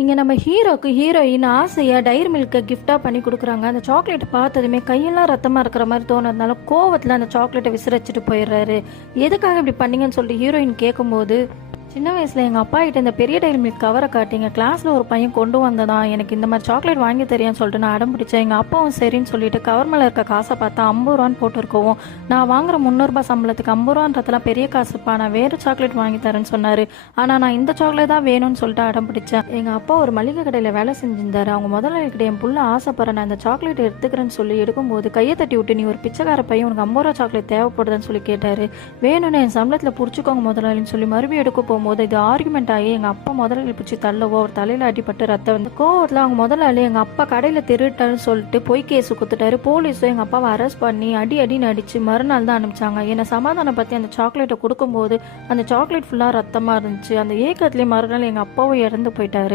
இங்கே நம்ம ஹீரோக்கு ஹீரோயின் ஆசையாக டைரி மில்கை கிஃப்டாக பண்ணி கொடுக்குறாங்க. அந்த சாக்லேட்டை பார்த்ததுமே கையெல்லாம் ரத்தமாக இருக்கிற மாதிரி தோணுறதுனால கோவத்தில் அந்த சாக்லேட்டை விசிறச்சிட்டு போயிடுறாரு. எதுக்காக இப்படி பண்ணீங்கன்னு சொல்லிட்டு ஹீரோயின் கேட்கும்போது, சின்ன வயசில் எங்கள் அப்பா கிட்ட இந்த பெரிய டைரி மில்க் கவரை காட்டிங்க, கிளாஸில் ஒரு பையன் கொண்டு வந்ததான், எனக்கு இந்த மாதிரி சாக்லேட் வாங்கி தெரியான்னு சொல்லிட்டு நான் அடம் பிடிச்சேன். எங்கள் அப்பாவும் சரின்னு சொல்லிட்டு கவர் மேலே இருக்க காசை பார்த்தா 50 ரூபான்னு போட்டுருக்கவும், நான் வாங்குற 300 ரூபாய் சம்பளத்துக்கு 50 ரூபான்றதுலாம் பெரிய காசுப்பா, நான் வேறு சாக்லேட் வாங்கி தரேன்னு சொன்னார். ஆனால் நான் இந்த சாக்லேட் தான் வேணும்னு சொல்லிட்டு அடம் பிடிச்சேன். எங்கள் அப்பா ஒரு மளிகை கடையில் வேலை செஞ்சிருந்தாரு. அவங்க முதலாளிகிட்ட என் புள்ள ஆசைப்படுறேன், நான் இந்த சாக்லேட் எடுத்துக்கிறேன்னு சொல்லி எடுக்கும்போது கையை தட்டி விட்டு, நீ ஒரு பிச்சைக்கார பையன், உனக்கு 50 ரூபா சாக்லேட் தேவைப்படுதுன்னு சொல்லி கேட்டார். வேணும்னு என் சம்பளத்தில் பிடிச்சிக்கோங்க முதலாளின்னு சொல்லி மறுபடியும் எடுக்க போகும்போது இது ஆர்குமெண்ட் ஆகி எங்கள் அப்பா முதலாளி பிடிச்சி தள்ளவோ அவர் தலையில் அடிபட்டு ரத்தம் வந்து கோவத்தில் அவங்க முதலாளி எங்கள் அப்பா கடையில் திருட்டான்னு சொல்லிட்டு பொய் கேஸு கொடுத்துட்டாரு. போலீஸும் எங்கள் அப்பாவை அரெஸ்ட் பண்ணி அடின்னு அடித்து மறுநாள் தான் அனுப்பிச்சாங்க. என்னை சமாதானம் பற்றி அந்த சாக்லேட்டை கொடுக்கும்போது அந்த சாக்லேட் ஃபுல்லாக ரத்தமாக இருந்துச்சு. அந்த ஏக்கத்துலேயே மறுநாள் எங்கள் அப்பாவும் இறந்து போயிட்டாரு.